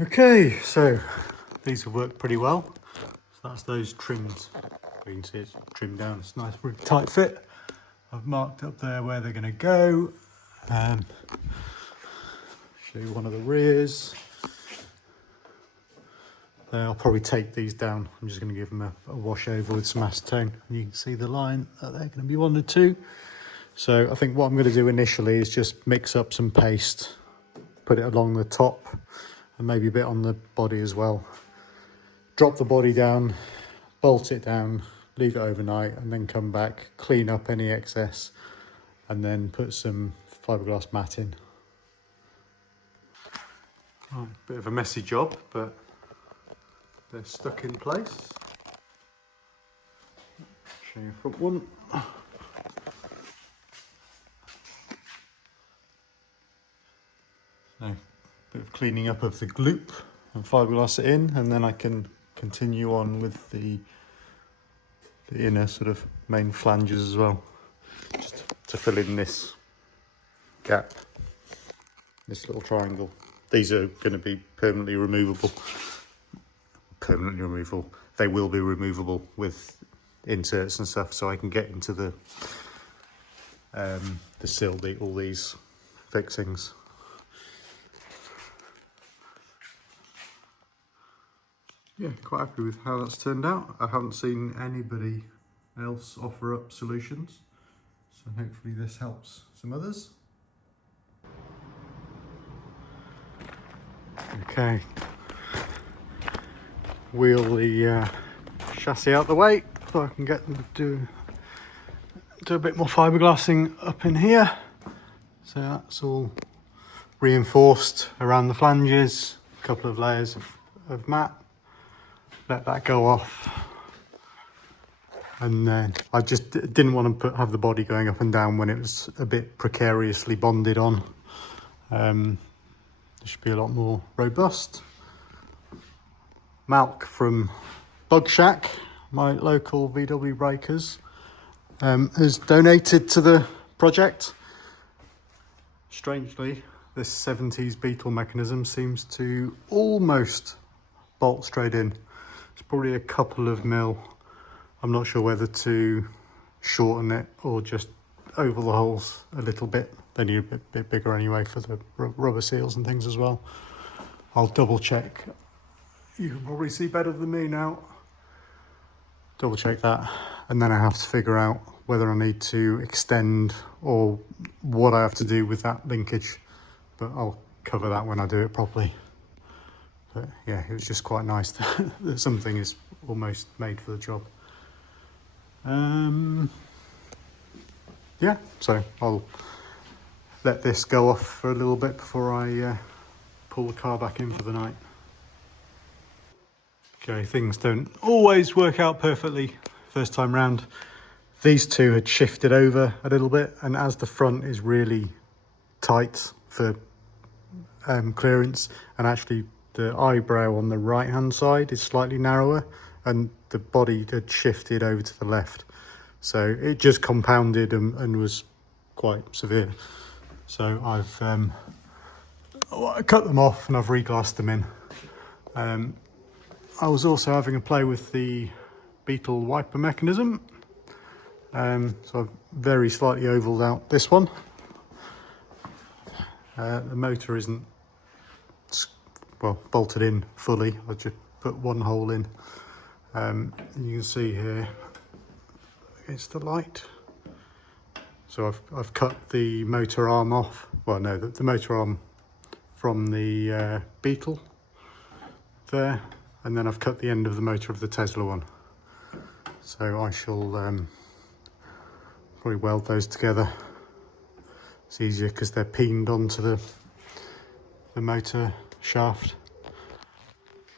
Okay, so these have worked pretty well. So that's those trimmed. You can see it's trimmed down. It's nice, really tight fit. I've marked up there where they're going to go. Show you one of the rears. I'll probably take these down. I'm just going to give them a wash over with some acetone. And you can see the line that they're going to be wanted to. So I think what I'm going to do initially is just mix up some paste, put it along the top and maybe a bit on the body as well. Drop the body down, bolt it down, leave it overnight and then come back, clean up any excess and then put some fiberglass mat in. Right, bit of a messy job, but they're stuck in place. Show you front one. So, a bit of cleaning up of the gloop and fiberglass it in, and then I can continue on with the inner sort of main flanges as well, just to fill in this gap, this little triangle. These are going to be permanently removable. Permanently removable. They will be removable with inserts and stuff, so I can get into the sill, all these fixings. Yeah, quite happy with how that's turned out. I haven't seen anybody else offer up solutions, so hopefully this helps some others. Okay, wheel the chassis out the way so I can get them to do a bit more fiberglassing up in here. So that's all reinforced around the flanges, a couple of layers of mat. Let that go off, and then I just didn't want to have the body going up and down when it was a bit precariously bonded on. It should be a lot more robust. Malk from Bug Shack, my local VW breakers, has donated to the project. Strangely, this 70s Beetle mechanism seems to almost bolt straight in. It's probably a couple of mil. I'm not sure whether to shorten it or just oval the holes a little bit. They need a bit bigger anyway for the rubber seals and things as well. I'll double check. You can probably see better than me now. Double check that, and then I have to figure out whether I need to extend or what I have to do with that linkage, but I'll cover that when I do it properly. But yeah, it was just quite nice that something is almost made for the job. Yeah, so I'll let this go off for a little bit before I pull the car back in for the night. Okay, things don't always work out perfectly first time round. These two had shifted over a little bit, and as the front is really tight for clearance, and actually the eyebrow on the right hand side is slightly narrower and the body had shifted over to the left, so it just compounded and was quite severe. So I've cut them off and I've reglassed them in. I was also having a play with the Beetle wiper mechanism, so I've very slightly ovaled out this one. The motor isn't bolted in fully. I just put one hole in. You can see here against the light. So I've cut the motor arm off. Well, no, the motor arm from the Beetle there, and then I've cut the end of the motor of the Tesla one. So I shall probably weld those together. It's easier because they're peened onto the motor shaft.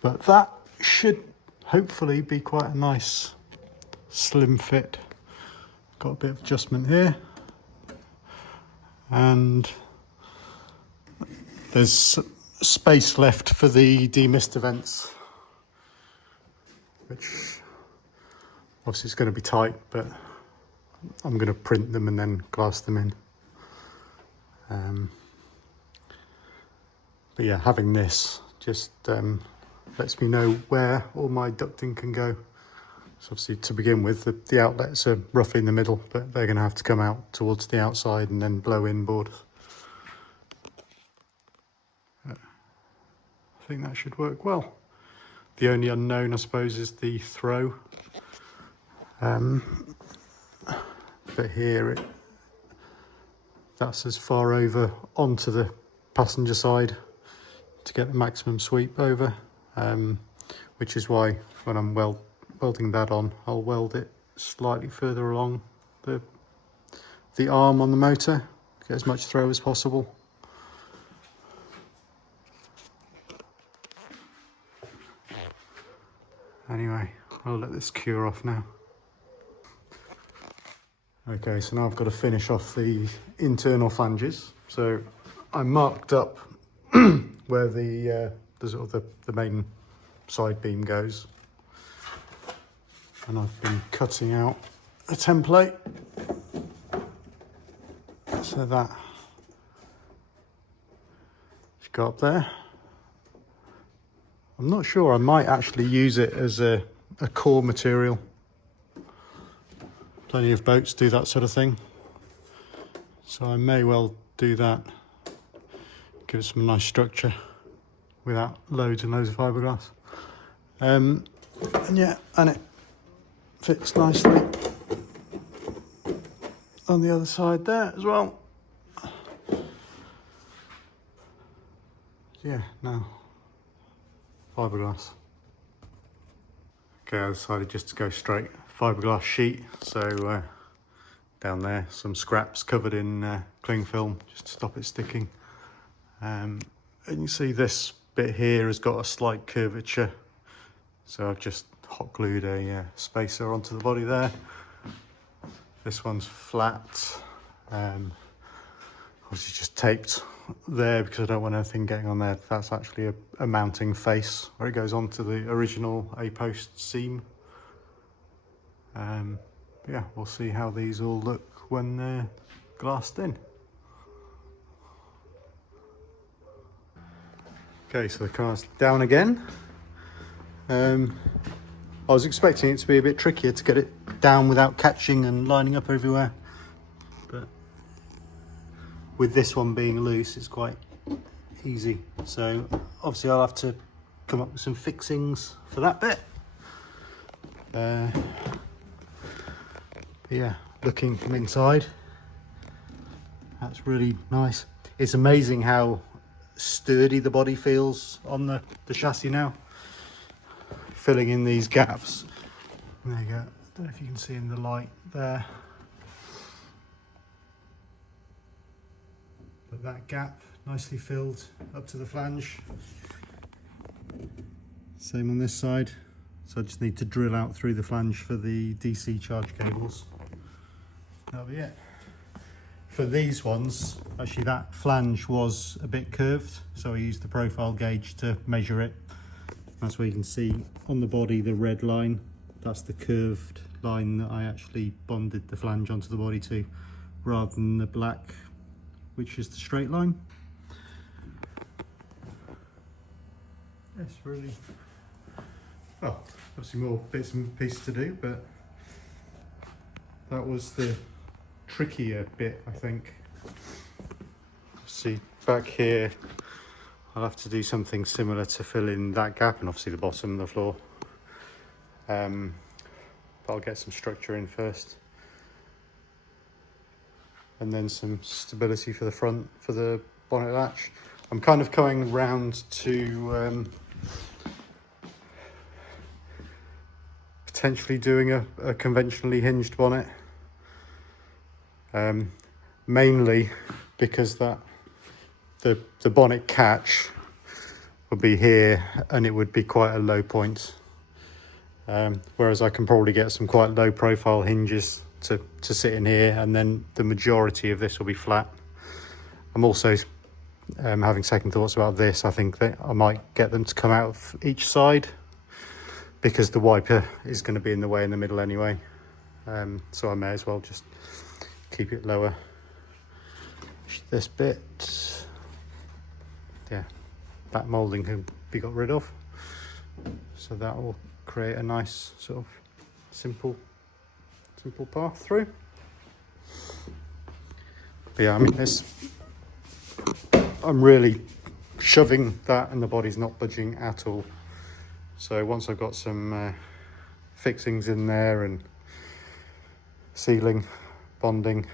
But that should hopefully be quite a nice slim fit. Got a bit of adjustment here, and there's space left for the demist vents, which obviously is going to be tight, but I'm going to print them and then glass them in. But yeah, having this just lets me know where all my ducting can go. So obviously to begin with, the outlets are roughly in the middle, but they're going to have to come out towards the outside and then blow inboard. I think that should work well. The only unknown, I suppose, is the throw. But here, that's as far over onto the passenger side to get the maximum sweep over, which is why when I'm welding that on, I'll weld it slightly further along the arm on the motor, get as much throw as possible. Anyway, I'll let this cure off now. Okay, so now I've got to finish off the internal flanges. So I marked up where the sort of the main side beam goes, and I've been cutting out a template so that if you go up there, I'm not sure, I might actually use it as a core material. Plenty of boats do that sort of thing, so I may well do that, give it some nice structure without loads and loads of fiberglass. And yeah, and it fits nicely on the other side there as well. Yeah, now fiberglass. Okay, I decided just to go straight fiberglass sheet. So down there, some scraps covered in cling film just to stop it sticking. And you see this bit here has got a slight curvature, so I've just hot glued a spacer onto the body there. This one's flat, obviously just taped there because I don't want anything getting on there. That's actually a mounting face where it goes onto the original A-post seam. Yeah, we'll see how these all look when they're glassed in. Okay, so the car's down again. I was expecting it to be a bit trickier to get it down without catching and lining up everywhere, but with this one being loose, it's quite easy. So obviously I'll have to come up with some fixings for that bit. Yeah, looking from inside, that's really nice. It's amazing how sturdy the body feels on the chassis now. Filling in these gaps. There you go. I don't know if you can see in the light there. But that gap nicely filled up to the flange. Same on this side. So I just need to drill out through the flange for the DC charge cables. That'll be it. For these ones, actually that flange was a bit curved, so I used the profile gauge to measure it. That's where you can see on the body the red line. That's the curved line that I actually bonded the flange onto the body to, rather than the black, which is the straight line. It's really, well, obviously more bits and pieces to do, but that was the trickier bit, I think. See, back here, I'll have to do something similar to fill in that gap and obviously the bottom of the floor. But I'll get some structure in first. And then some stability for the front, for the bonnet latch. I'm kind of going round to potentially doing a conventionally hinged bonnet. Mainly because that the bonnet catch would be here and it would be quite a low point, whereas I can probably get some quite low profile hinges to sit in here, and then the majority of this will be flat. I'm also having second thoughts about this. I think that I might get them to come out of each side because the wiper is going to be in the way in the middle anyway, so I may as well just keep it lower. This bit, yeah, that moulding can be got rid of. So that will create a nice sort of simple path through. But yeah, I mean, I'm really shoving that and the body's not budging at all. So once I've got some fixings in there and sealing, bonding,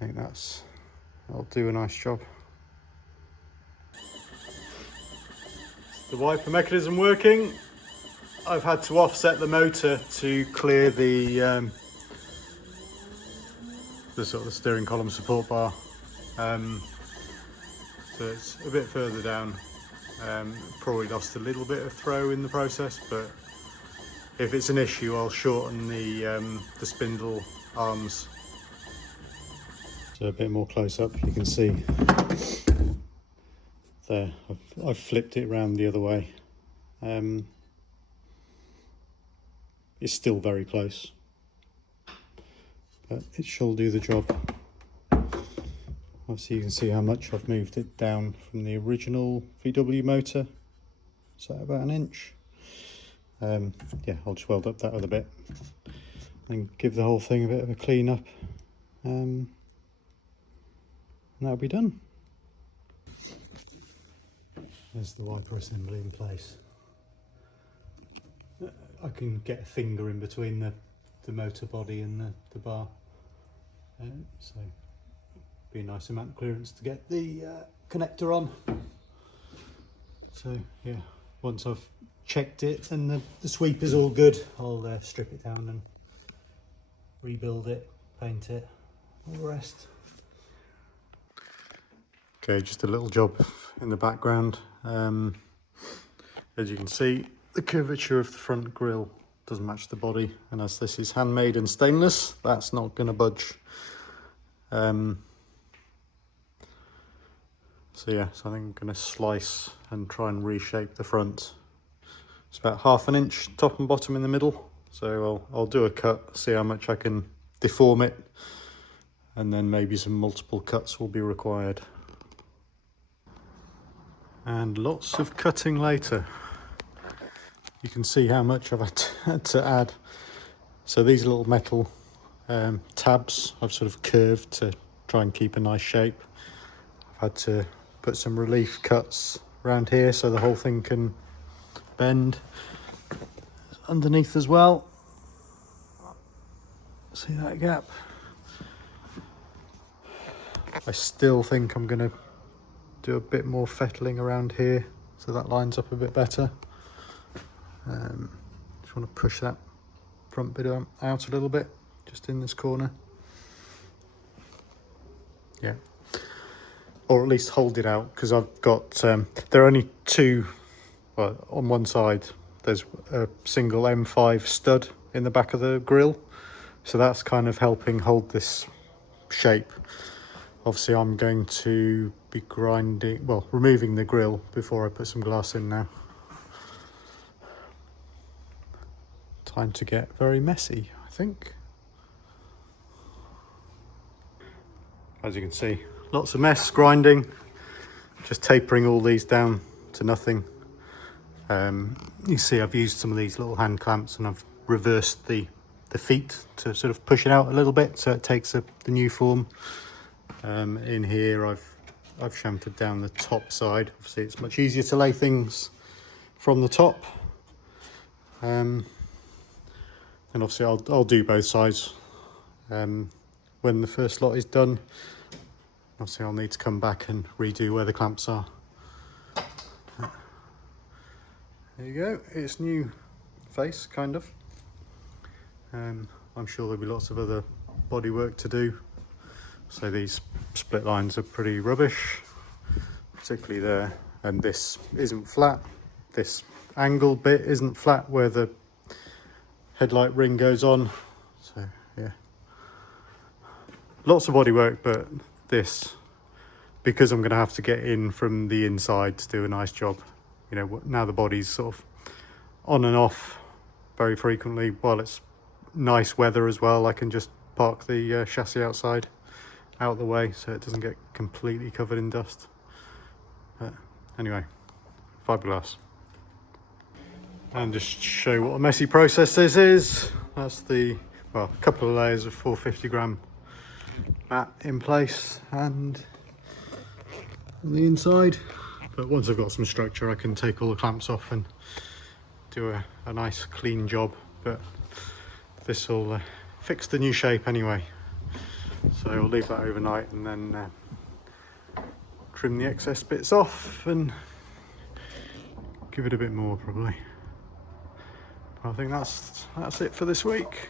I think that'll do a nice job. The wiper mechanism working. I've had to offset the motor to clear the sort of the steering column support bar. So it's a bit further down. Probably lost a little bit of throw in the process, but if it's an issue, I'll shorten the spindle arms. So a bit more close up, you can see there. I've flipped it around the other way. It's still very close, but it shall do the job. Obviously you can see how much I've moved it down from the original VW motor. So about an inch. Yeah, I'll just weld up that other bit and give the whole thing a bit of a clean up. And that'll be done. There's the wiper assembly in place. I can get a finger in between the motor body and the bar, so be a nice amount of clearance to get the connector on. So yeah, once I've checked it and the sweep is all good, I'll strip it down and rebuild it, paint it, all the rest. Okay, just a little job in the background. As you can see, the curvature of the front grille doesn't match the body, and as this is handmade and stainless, that's not going to budge. So yeah, so I think I'm going to slice and try and reshape the front. It's about 1/2 inch top and bottom in the middle, so I'll do a cut, see how much I can deform it, and then maybe some multiple cuts will be required. And lots of cutting later. You can see how much I've had to add. So these little metal tabs I've sort of curved to try and keep a nice shape. I've had to put some relief cuts around here so the whole thing can bend. Underneath as well. See that gap? I still think I'm going to do a bit more fettling around here so that lines up a bit better. Just want to push that front bit out a little bit, just in this corner. Yeah, or at least hold it out, because I've got there are only two. Well, on one side there's a single M5 stud in the back of the grille, so that's kind of helping hold this shape. Obviously I'm going to be removing the grille before I put some glass in now. Time to get very messy, I think. As you can see, lots of mess, grinding, just tapering all these down to nothing. You see I've used some of these little hand clamps and I've reversed the feet to sort of push it out a little bit so it takes the new form. In here I've chamfered down the top side. Obviously it's much easier to lay things from the top. And obviously I'll do both sides when the first lot is done. Obviously I'll need to come back and redo where the clamps are. There you go, it's new face, kind of. I'm sure there'll be lots of other body work to do. So these split lines are pretty rubbish, particularly there. And this isn't flat. This angled bit isn't flat where the headlight ring goes on. So yeah, lots of body work, but this, because I'm going to have to get in from the inside to do a nice job. You know, now the body's sort of on and off very frequently. While it's nice weather as well, I can just park the chassis outside, out of the way, so it doesn't get completely covered in dust. But anyway, fiberglass. And just show you what a messy process this is. That's the, well, a couple of layers of 450 gram mat in place and on the inside. But once I've got some structure, I can take all the clamps off and do a nice clean job. But this will fix the new shape anyway. So I'll leave that overnight and then trim the excess bits off and give it a bit more probably. I think that's it for this week.